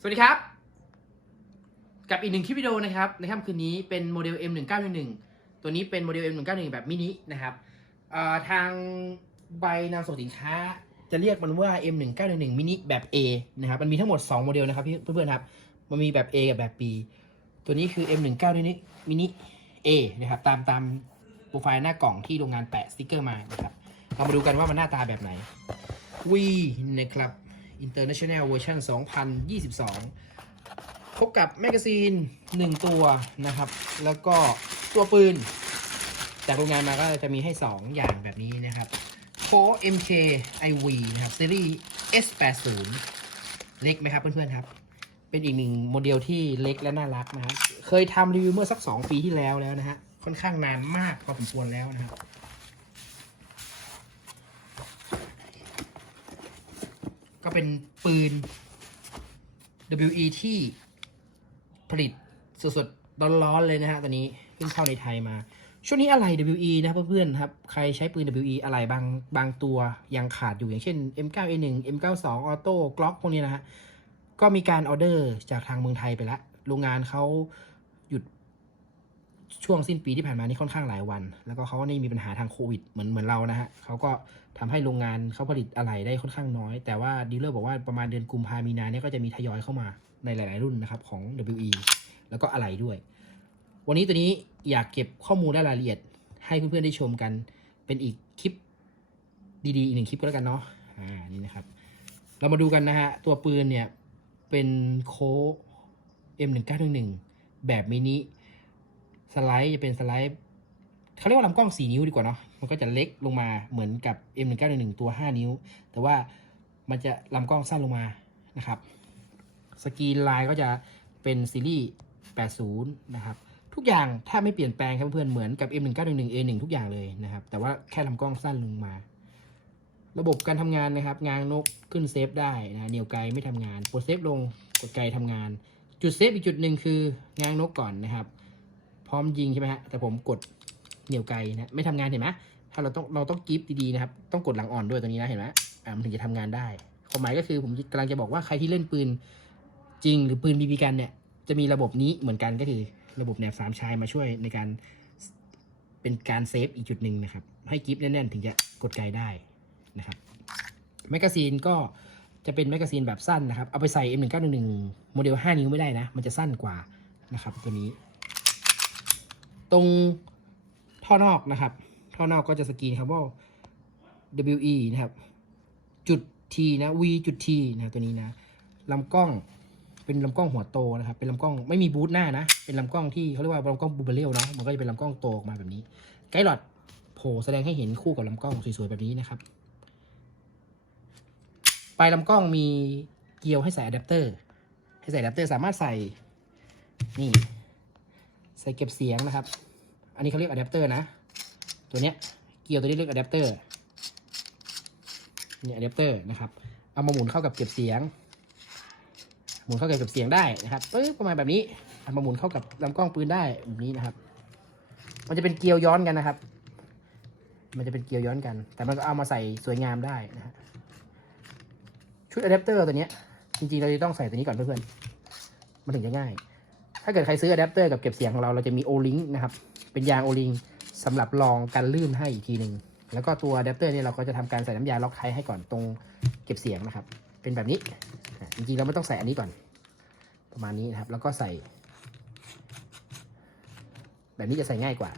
สวัสดีครับ กับอีกหนึ่งคลิปวิดีโอนะครับในค่ำคืนนี้เป็นโมเดล M1911 ตัวนี้เป็นโมเดล M191 แบบมินินะครับทางใบนำส่งสินค้าจะเรียกมันว่า M1911 มินิแบบ A นะครับมันมีทั้งหมด 2 โมเดลนะครับเพื่อนๆครับมันมีแบบ A กับแบบ B ตัวนี้คือ M1911 มินิ A นะครับตามตามโปรไฟล์หน้ากล่องที่โรงงานแปะสติกเกอร์มานะครับเรามาดูกันว่ามันหน้าตาแบบไหนวีนะครับ International Version 2022 พบกับแมกกาซีน 1 ตัวนะครับ แล้วก็ตัวปืน จากโรงงานมาก็จะมีให้ 2 อย่างแบบนี้นะครับโค MK IV นะครับซีรีส์ S80 เล็กไหมครับเพื่อนๆครับ เป็นอีกหนึ่งโมเดลที่เล็กและน่ารักนะครับ เคยทำรีวิวเมื่อสัก 2 ปีที่แล้วแล้วนะฮะค่อนข้างนานมากพอสมควรแล้วนะครับ ก็เป็นปืน WE ที่ผลิตสดๆร้อนๆเลยนะฮะตอนนี้เพิ่งเข้าในไทยมา ช่วงนี้อะไร WE นะครับเพื่อนๆครับ ใครใช้ปืน WE อะไรบางบางตัวยังขาดอยู่อย่างเช่น M9A1 M92 ออโต้กล็อกพวกนี้นะฮะ ก็มีการออเดอร์จากทางเมืองไทยไปแล้วโรงงานเขา ช่วงสิ้นปีที่ผ่านมานี่ค่อนข้างหลายวัน แล้วก็เขาก็นี่มีปัญหาทางโควิดเหมือนเหมือนเรานะฮะเขาก็ทำให้โรงงานเขาผลิตอะไรได้ค่อนข้างน้อย แต่ว่าดีลเลอร์บอกว่าประมาณเดือนกุมภามีนาเนี่ยก็จะมีทยอยเข้ามาในหลาย ๆ รุ่นนะครับของ WE แล้วก็อะไรด้วย วันนี้ตัวนี้อยากเก็บข้อมูลและรายละเอียด ให้เพื่อน ๆ ได้ชมกัน เป็นอีกคลิปดี ๆ อีกหนึ่งคลิปก็แล้วกันเนาะ อ่า นี่นะครับ เรามาดูกันนะฮะ ตัวปืนเนี่ย เป็นโค้ M1911 แบบมินิ สไลด์จะเป็นสไลด์เขาเรียกว่าลำกล้อง 4 นิ้วดีกว่าเนาะ มันก็จะเล็กลงมาเหมือนกับ M1911 ตัว 5 นิ้ว แต่ว่ามันจะลำกล้องสั้นลงมานะครับ สกรีนไลน์ก็จะเป็นซีรีส์ 80 นะครับ ทุกอย่างถ้าไม่เปลี่ยนแปลงครับเพื่อนเหมือนกับ M1911 A1 ทุกอย่างเลยนะครับ แต่ว่าแค่ลำกล้องสั้นลงมา ระบบการทำงานนะครับ งานนกขึ้นเซฟได้นะเหนียวไกลไม่ทำงานกดเซฟลงกดไกลทำงาน จุดเซฟอีกจุดหนึ่งคืองานนกก่อนนะครับ พร้อมยิงใช่ไหมฮะแต่ผมกดเหนียวไกลนะไม่ทำงานเห็นไหมถ้าเราต้องเราต้องกิฟต์ดีๆนะครับต้องกดหลังอ่อนด้วยตัวนี้นะเห็นไหมอ่ามันถึงจะทำงานได้ความหมายก็คือผมกำลังจะบอกว่าใครที่เล่นปืนจริงหรือปืนบีบีกันเนี่ยจะมีระบบนี้เหมือนกันก็คือระบบแนบสามชายมาช่วยในการเป็นการเซฟอีกจุดหนึ่งนะครับ ให้กิฟต์แน่นๆ ถึงจะกดไกลได้นะครับแมกกาซีนก็จะเป็นแมกกาซีนแบบสั้นนะครับ เอาไปใส่ M1911 โมเดล 5 นิ้วไม่ได้นะ มันจะสั้นกว่านะครับตัวนี้ ตรงท่อนอกนะครับ ท่อนอกก็จะสกรีนครับว่า WE นะครับ จุด T นะ V จุด T นะตัวนี้นะลำกล้องเป็นลำกล้องหัวโตนะครับ เป็นลำกล้องไม่มีบูทหน้านะ เป็นลำกล้องที่เขาเรียกว่าลำกล้องบูเบเลลเนาะ มันก็จะเป็นลำกล้องโตออกมาแบบนี้ ไกด์หลอดโผล่แสดงให้เห็นคู่กับลำกล้องสวยๆแบบนี้นะครับ ปลายลำกล้องมีเกลียวให้ใส่อะแดปเตอร์ ให้ใส่อะแดปเตอร์สามารถใส่นี่ ส่เก็บเสียงนะครับ อันนี้เขาเรียกอะแดปเตอร์นะ ตัวเนี้ยเกลียวตัวนี้เรียกอะแดปเตอร์นี่อะแดปเตอร์นะครับ เอามาหมุนเข้ากับเก็บเสียง หมุนเข้ากับเก็บเสียงได้นะครับปึ๊บประมาณแบบนี้เอามาหมุนเข้ากับลำกล้องปืนได้แบบนี้นะครับ มันจะเป็นเกลียวย้อนกันนะครับ มันจะเป็นเกลียวย้อนกัน แต่มันก็เอามาใส่สวยงามได้นะฮะชุดอะแดปเตอร์ตัวเนี้ยจริงๆเราจะต้องใส่ตัวนี้ก่อนเพื่อนๆมันถึงจะง่าย ถ้าเกิดใครซื้ออะแดปเตอร์กับเก็บเสียงของเราเราจะมีโอลิงนะครับ เป็นยางโอลิงสำหรับรองกันลื่นให้อีกทีหนึ่งแล้วก็ตัวอะแดปเตอร์เนี่ยเราก็จะทำการใส่น้ำยาล็อกไทให้ก่อนตรงเก็บเสียงนะครับ เป็นแบบนี้อะจริงๆเราไม่ต้องใส่อันนี้ก่อน ประมาณนี้นะครับ แล้วก็ใส่ แบบนี้จะใส่ง่ายกว่า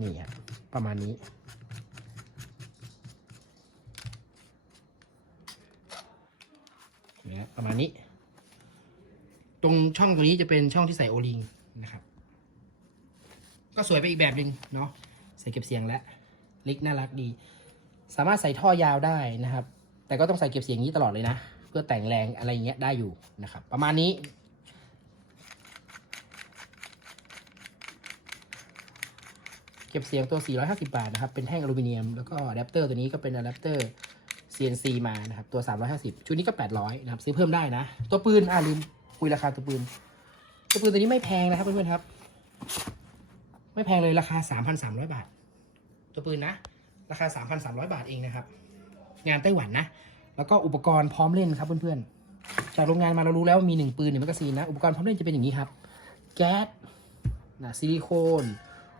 นี่ครับประมาณนี้นะประมาณนี้ ตรงช่องตัวนี้จะเป็นช่องที่ใส่โอลิงนะครับ ก็สวยไปอีกแบบหนึ่งเนาะใส่เก็บเสียงและเล็กน่ารักดี สามารถใส่ท่อยาวได้นะครับ แต่ก็ต้องใส่เก็บเสียงนี้ตลอดเลยนะ เพื่อแต่งแรงอะไรอย่างเงี้ยได้อยู่นะครับ ประมาณนี้เก็บเสียงตัว 450 บาทนะครับ เป็นแท่งอลูมิเนียม แล้วก็อะแดปเตอร์ตัวนี้ก็เป็นอะแดปเตอร์ CNC มานะครับ ตัว 350 ชุดนี้ก็ 800 นะครับ ซื้อเพิ่มได้นะ ตัวปืน อ่าลืม คุยราคาตัวปืน ตัวปืนตัวนี้ไม่แพงนะครับเพื่อนๆครับ ไม่แพงเลยราคา3,300บาท ตัวปืนนะ ราคา3,300บาทเองนะครับ งานไต้หวันนะ แล้วก็อุปกรณ์พร้อมเล่นครับเพื่อนๆ จากโรงงานมาเรารู้แล้วว่ามีหนึ่งปืนหนึ่งแมกกาซีนนะ อุปกรณ์พร้อมเล่นจะเป็นอย่างนี้ครับ แก๊สนะซิลิโคน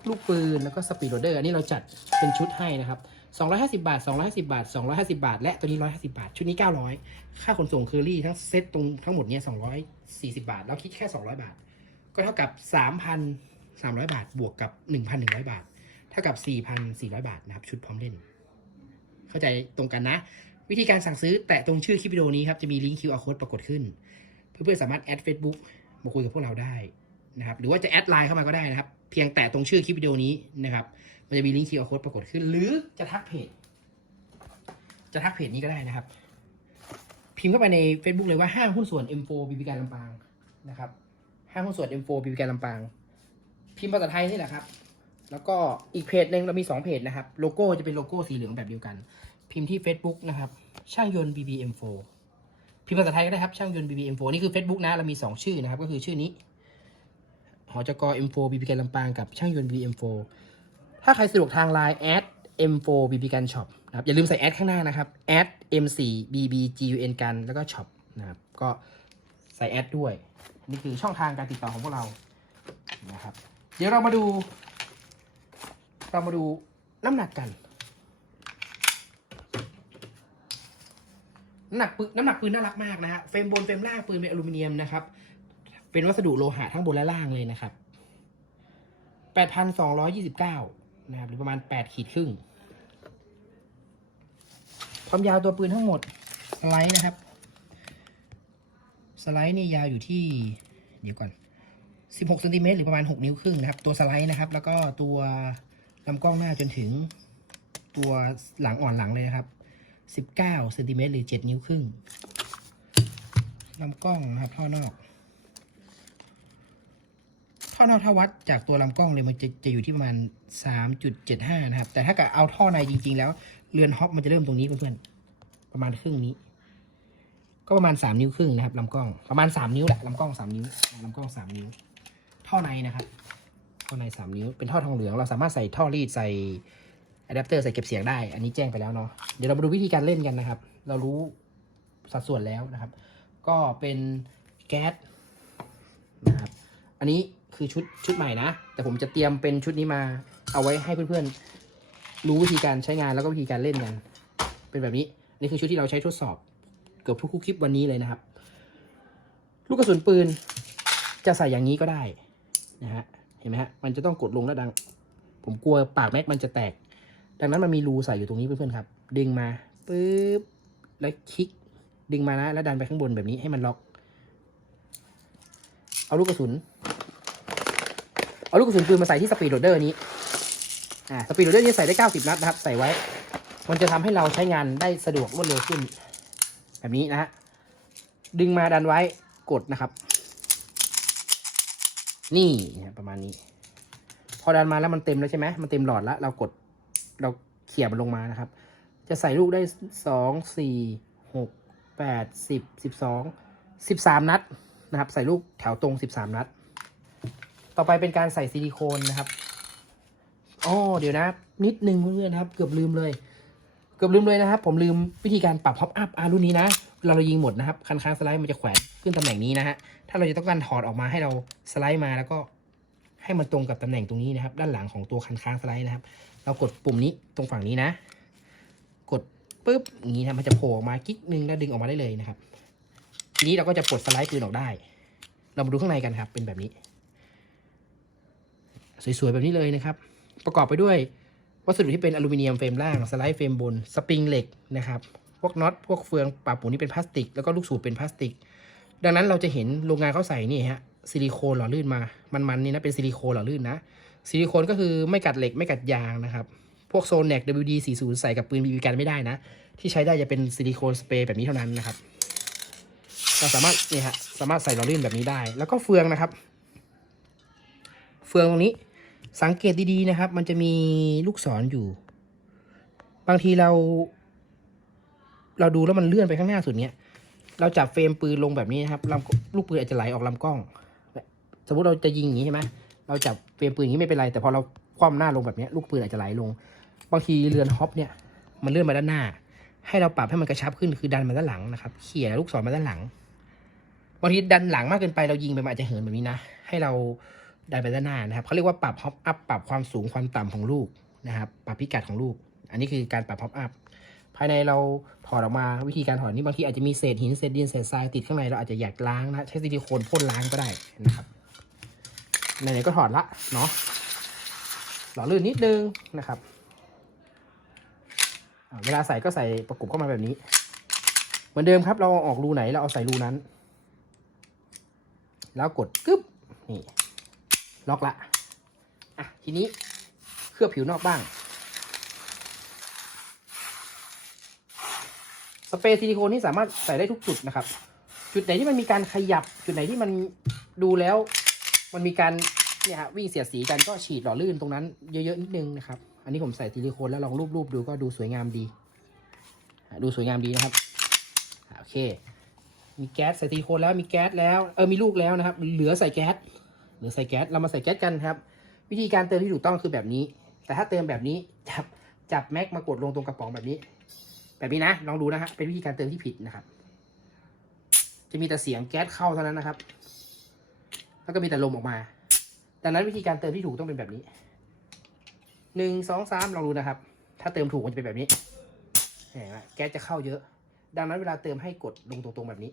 ลูกปืน แล้วก็สปีดโรเดอร์ อันนี้เราจัดเป็นชุดให้นะครับ 250 บาท 250 บาท 250 บาท และตัวนี้ 150 บาท ชุดนี้ 900 ค่าขนส่งเคอรี่ทั้งเซ็ตตรงทั้งหมดเนี่ย240 บาทแล้วคิดแค่ 200 บาท ก็เท่ากับ 3,300 บาท บวกกับ 1,100 บาท เท่ากับ 4,400 บาทนะครับ ชุดพร้อมเล่น เข้าใจตรงกันนะ วิธีการสั่งซื้อแตะตรงชื่อคลิปวิดีโอนี้ครับ จะมีลิงก์ QR code ปรากฏขึ้น เพื่อนๆสามารถแอด Facebook มาคุยกับพวกเราได้ นะครับหรือว่าจะแอดไลน์เข้ามาก็ได้นะครับ เพียงแตะตรงชื่อคลิปวิดีโอนี้นะครับ มันจะมีลิงก์ QR code ปรากฏขึ้น หรือจะทักเพจ จะทักเพจนี้ก็ได้นะครับ พิมพ์เข้าไปใน Facebook เลยว่าห้างหุ้นส่วน M4 บีบีการลำปางนะครับห้างหุ้นส่วน M4 บีบีการลำปาง พิมพ์ภาษาไทยนี่แหละครับ แล้วก็อีกเพจหนึ่งเรามี 2 เพจนะครับ โลโก้จะเป็นโลโก้สีเหลืองแบบเดียวกัน พิมพ์ที่ Facebook นะครับ ช่างยนต์ BBM4 พิมพ์ภาษาไทยก็ได้ครับ ช่างยนต์ BBM4 นี่คือ Facebook นะเรามี 2 ชื่อนะครับ ก็คือชื่อนี้ หอจก M4 BB กันลำปางกับช่างยนต์ BM4 ถ้าใครสะดวกทาง Line at M4 BB กัน Shop นะครับอย่าลืมใส่แอดข้างหน้านะครับ at M4 BB GUN กันแล้วก็ Shop นะครับก็ใส่แอดด้วย นี่คือช่องทางการติดต่อของพวกเรานะครับเดี๋ยวเรามาดู เรามาดูน้ำหนักกัน น้ำหนักปืนน้ำหนักปืนน่ารักมากนะฮะเฟรมบนเฟรมล่างปืนเป็นอลูมิเนียมนะครับ เป็นวัสดุโลหะทั้งบนและล่างเลยนะครับ 8,229 นะครับ หรือประมาณ 8 ขีดครึ่ง ความยาวตัวปืนทั้งหมดสไลด์นะครับ สไลด์นี่ยาวอยู่ที่ เดี๋ยวก่อน 16เซนติเมตรหรือประมาณ 6 นิ้วครึ่งนะครับ ตัวสไลด์นะครับ แล้วก็ตัวลำกล้องหน้าจนถึงตัวหลังอ่อนหลังเลยนะครับ 19เซนติเมตรหรือ 7 นิ้วครึ่งลำกล้องนะครับท่อนอก ท่อนอกถ้าวัดจากตัวลำกล้องเลยมันจะจะอยู่ที่ประมาณ 3.75 นะครับ แต่ถ้าเกิดเอาท่อในจริง ๆ แล้วเรือนฮอปมันจะเริ่มตรงนี้เพื่อนๆประมาณครึ่งนี้ ก็ประมาณ 3 นิ้วครึ่งนะครับลำกล้องประมาณ 3 นิ้วแหละลำกล้อง 3 นิ้วลำกล้อง 3 นิ้ว ท่อในนะครับท่อใน 3 นิ้วเป็นท่อทองเหลืองเราสามารถใส่ท่อรีดใส่อะแดปเตอร์ใส่เก็บเสียงได้ อันนี้แจ้งไปแล้วเนาะเดี๋ยวเรามาดูวิธีการเล่นกันนะครับ เรารู้สัดส่วนแล้วนะครับ ก็เป็นแก๊สนะครับอันนี้ คือชุดชุดใหม่นะ แต่ผมจะเตรียมเป็นชุดนี้มา เอาไว้ให้เพื่อนๆ รู้วิธีการใช้งานแล้วก็วิธีการเล่นกัน เป็นแบบนี้ นี่คือชุดที่เราใช้ทดสอบ เกือบทุกคลิปวันนี้เลยนะครับ ลูกกระสุนปืนจะใส่อย่างนี้ก็ได้นะฮะ เห็นไหมฮะ มันจะต้องกดลงแล้วดัง ผมกลัวปากแม็กมันจะแตก ดังนั้นมันมีรูใส่อยู่ตรงนี้เพื่อนๆครับ ดึงมาปึ๊บ แล้วคลิก ดึงมานะ แล้วดันไปข้างบนแบบนี้ให้มันล็อก เอาลูกกระสุน เอาลูกกระสุนปืนมาใส่ที่สปีดโรเดอร์นี้อ่าสปีดโรเดอร์นี้ใส่ได้ 90 นัดนะครับ ใส่ไว้ มันจะทำให้เราใช้งานได้สะดวกรวดเร็วขึ้น แบบนี้นะฮะดึงมาดันไว้กดนะครับ นี่นะประมาณนี้ พอดันมาแล้วมันเต็มแล้วใช่ไหมมันเต็มหลอดแล้ว เรากดเราเขี่ยมันลงมานะครับ จะใส่ลูกได้สองสี่หกแปดสิบสิบสองสิบสามนัดนะครับ ใส่ลูกแถวตรงสิบสามนัด ต่อไปเป็นการใส่ซิลิโคนนะครับอ๋อเดี๋ยวนะ นิดนึงเพื่อนๆครับ เกือบลืมเลย เกือบลืมเลยนะครับ ผมลืมวิธีการปรับพ็อปอัพอารุ่นนี้นะเวลาเรายิงหมดนะครับ คันค้างสไลด์มันจะแขวนขึ้นตำแหน่งนี้นะฮะถ้าเราจะต้องการถอดออกมาให้เราสไลด์มาแล้วก็ให้มันตรงกับตำแหน่งตรงนี้นะครับ ด้านหลังของตัวคันค้างสไลด์นะครับ เรากดปุ่มนี้ตรงฝั่งนี้นะ กดปุ๊บอย่างนี้นะมันจะโผล่ออกมากิ๊กนึงแล้วดึงออกมาได้เลยนะครับ ทีนี้เราก็จะปลดสไลด์ปืนออกได้ เรามาดูข้างในกันครับ เป็นแบบนี้ สวยๆ แบบนี้เลยนะครับ ประกอบไปด้วยวัสดุที่เป็นอลูมิเนียมเฟรมล่าง สไลด์เฟรมบน สปริงเหล็กนะครับ พวกน็อต พวกเฟืองปรับปูนี่เป็นพลาสติก แล้วก็ลูกสูบเป็นพลาสติก ดังนั้นเราจะเห็นโรงงานเขาใส่นี่ฮะซิลิโคนหล่อลื่นมา มันๆนี่นะเป็นซิลิโคนหล่อลื่นนะ ซิลิโคนก็คือไม่กัดเหล็กไม่กัดยางนะครับ พวกโซนแนก WD 40 ใส่กับปืนบีบีกันไม่ได้นะ ที่ใช้ได้จะเป็นซิลิโคนสเปรย์แบบนี้เท่านั้นนะครับ เราสามารถนี่ฮะสามารถใส่หล่อลื่นแบบนี้ได้ แล้วก็เฟืองนะครับ เฟืองตรงนี้ สังเกตดีๆนะครับ มันจะมีลูกศรออยู่ บางทีเรา เราดูแล้วมันเลื่อนไปข้างหน้าสุดเนี้ย เราจับเฟรมปืนลงแบบนี้นะครับลำลูกปืนอาจจะไหลออกลำกล้อง สมมติเราจะยิงอย่างนี้ใช่ไหมเราจับเฟรมปืนอย่างนี้ไม่เป็นไร แต่พอเราคว่ำหน้าลงแบบนี้ลูกปืนอาจจะไหลลง บางทีเรือนฮอปเนี่ย มันเลื่อนมาด้านหน้า ให้เราปรับให้มันกระชับขึ้นคือดันมาด้านหลังนะครับ เขี่ยลูกศรมาด้านหลัง บางทีดันหลังมากเกินไปเรายิงไปมันอาจจะเหินแบบนี้นะ ให้เรา ดันไปด้านหน้านะครับเขาเรียกว่าปรับฮอปอัพปรับความสูงความต่ำของลูกนะครับ ปรับพิกัดของลูก อันนี้คือการปรับฮอปอัพภายในเราถอดออกมาวิธีการถอดนี่บางทีอาจจะมีเศษหินเศษดินเศษทรายติดข้างในเราอาจจะอยากล้างนะใช้ซิลิโคนพ่นล้างก็ได้นะครับไหนๆก็ถอดละเนาะหล่อลื่นนิดนึงนะครับเวลาใส่ก็ใส่ประกบเข้ามาแบบนี้ เหมือนเดิมครับเราอาออกรูไหนเราเอาใส่รูนั้น แล้วกดกึ๊บนี่ ล็อกละอะทีนี้เคลือบผิวนอกบ้าง สเปรย์ซิลิโคนนี่สามารถใส่ได้ทุกจุดนะครับ จุดไหนที่มันมีการขยับ จุดไหนที่มันดูแล้ว มันมีการเนี่ยฮะวิ่งเสียดสีกันก็ฉีดหล่อลื่นตรงนั้นเยอะๆนิดนึงนะครับ อันนี้ผมใส่ซิลิโคนแล้วลองรูปๆดูก็ดูสวยงามดี ดูสวยงามดีนะครับโอเค มีแก๊สใส่ซิลิโคนแล้วมีแก๊สแล้วเออมีลูกแล้วนะครับ เหลือใส่แก๊ส หลือใส่แก๊สเรามาใส่แก๊สกันครับ วิธีการเติมที่ถูกต้องคือแบบนี้ แต่ถ้าเติมแบบนี้จับจับแม็กมากดลงตรงกระป๋องแบบนี้ แบบนี้นะลองดูนะฮะเป็นวิธีการเติมที่ผิดนะครับ จะมีแต่เสียงแก๊สเข้าเท่านั้นนะครับ แล้วก็มีแต่ลมออกมาดังนั้นวิธีการเติมที่ถูกต้องเป็นแบบนี้หนึ่งสองสามลองดูนะครับ ถ้าเติมถูกมันจะเป็นแบบนี้เห็นไหมแก๊สจะเข้าเยอะ ดังนั้นเวลาเติมให้กดลงตรงๆแบบนี้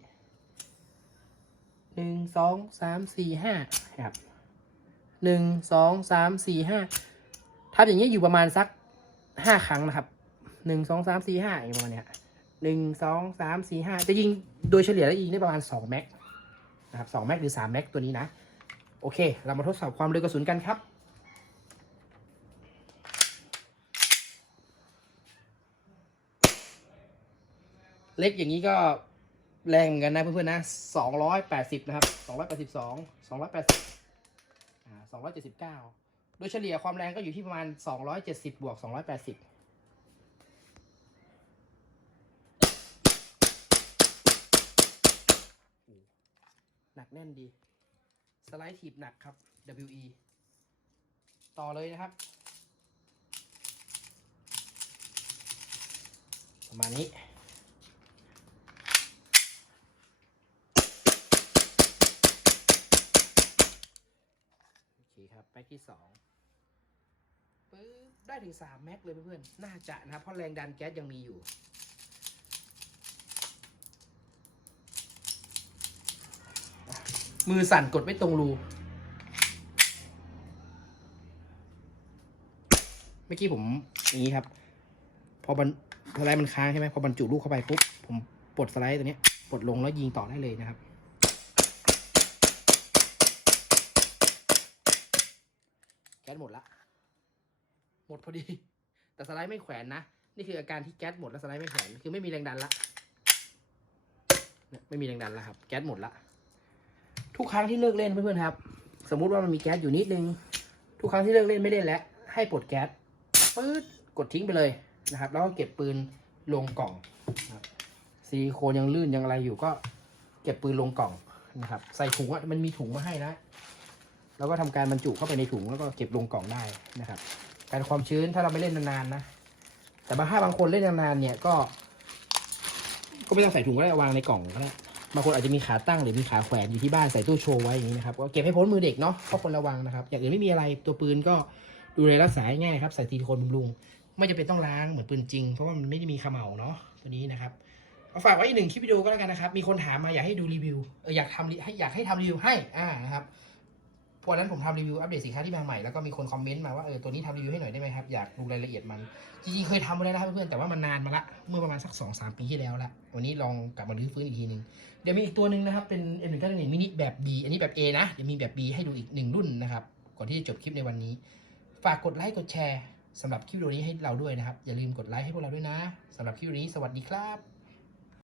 หนึ่งสองสามสี่ห้าครับหนึ่งสองสามสี่ห้าทำอย่างนี้อยู่ประมาณสักห้าครั้งนะครับหนึ่งสองสามสี่ห้าอย่างประมาณเนี้ยหนึ่งสองสามสี่ห้าจะยิงโดยเฉลี่ยแล้วยิงได้ประมาณสองแม็กนะครับสองแม็กหรือสามแม็กตัวนี้นะ โอเค เรามาทดสอบความเร็วกระสุนกันครับเล็กอย่างนี้ก็ แรงเหมือนกันนะเพื่อนๆนะสองร้อยแปดสิบนะครับสองร้อยแปดสิบสองสองร้อยแปดสิบอ่าสองร้อยเจ็ดสิบเก้าโดยเฉลี่ยความแรงก็อยู่ที่ประมาณสองร้อยเจ็ดสิบบวกสองร้อยแปดสิบหนักแน่นดี สไลด์ถีบหนักครับ WE ต่อเลยนะครับ ประมาณนี้ โอเคครับแม็กที่สองปึ๊บได้ถึงสามแม็กเลยเพื่อนๆน่าจะนะเพราะแรงดันแก๊สยังมีอยู่มือสั่นกดไม่ตรงรู เมื่อกี้ผมอย่างนี้ครับ พอบรรสไลด์มันค้างใช่ไหมพอบรรจุลูกเข้าไปปุ๊บผมปลดสไลด์ตัวนี้ปลดลงแล้วยิงต่อได้เลยนะครับ แก๊ส หมดละ หมดพอดี แต่สไลด์ไม่แขวนนะ นี่คืออาการที่แก๊สหมดแล้วสไลด์ไม่แขวน คือไม่มีแรงดันละไม่มีแรงดันแล้วครับ แก๊สหมดละ ทุกครั้งที่เลิกเล่นเพื่อนๆครับ สมมุติว่ามันมีแก๊สอยู่นิดนึง ทุกครั้งที่เลิกเล่นไม่เล่นแล้ว ให้ปลดแก๊สปื๊ดกดทิ้งไปเลยนะครับ แล้วก็เก็บปืนลงกล่องนะซิลิโคนยังลื่นยังอะไรอยู่ก็เก็บปืนลงกล่องนะครับ ใส่ถุงอะมันมีถุงมาให้นะ แล้วก็ทำการบรรจุเข้าไปในถุงแล้วก็เก็บลงกล่องได้นะครับ การความชื้นถ้าเราไม่เล่นนานๆนะ แต่บางถ้าบางคนเล่นนานๆเนี่ยก็ ก็ไม่ต้องใส่ถุงก็ได้วางในกล่องก็ได้บางคนอาจจะมีขาตั้งหรือมีขาแขวนอยู่ที่บ้านใส่ตู้โชว์ไว้อย่างนี้นะครับก็เก็บให้พ้นมือเด็กเนาะเพราะคนระวังนะครับ อย่างอื่นไม่มีอะไรตัวปืนก็ดูแลรักษาง่ายครับใส่ซิลิโคนบำรุง ไม่จำเป็นต้องล้างเหมือนปืนจริงเพราะว่ามันไม่ได้มีขม่าเนาะตัวนี้นะครับเอาฝากไว้อีกหนึ่งคลิปวิดีโอก็แล้วกันนะครับ มีคนถามมาอยากให้ดูรีวิวเอออยากทำให้อยากให้ทำรีวิวให้อ่านะครับ พอนั้นผมทำรีวิวอัปเดตสินค้าที่มาใหม่แล้วก็มีคนคอมเมนต์มาว่าเออตัวนี้ทำรีวิวให้หน่อยได้ไหมครับอยากดูรายละเอียดมันจริงๆเคยทำมาแล้วนะครับเพื่อนๆแต่ว่ามันนานมาละเมื่อประมาณสักสองสามปีที่แล้วละวันนี้ลองกลับมารื้อฟื้นอีกทีหนึ่งเดี๋ยวมีอีกตัวหนึ่งนะครับเป็น M 1 9 1 มินิแบบ B อันนี้แบบ A นะเดี๋ยวมีแบบ B ให้ดูอีกหนึ่งรุ่นนะครับก่อนที่จะจบคลิปในวันนี้ ฝากกดไลค์กดแชร์สำหรับคลิปวิดีโอนี้ให้เราด้วยนะครับอย่าลืมกดไลค์ให้พวกเราด้วยนะสำหรับคลิปวิดีโอนี้สวัสดีครับ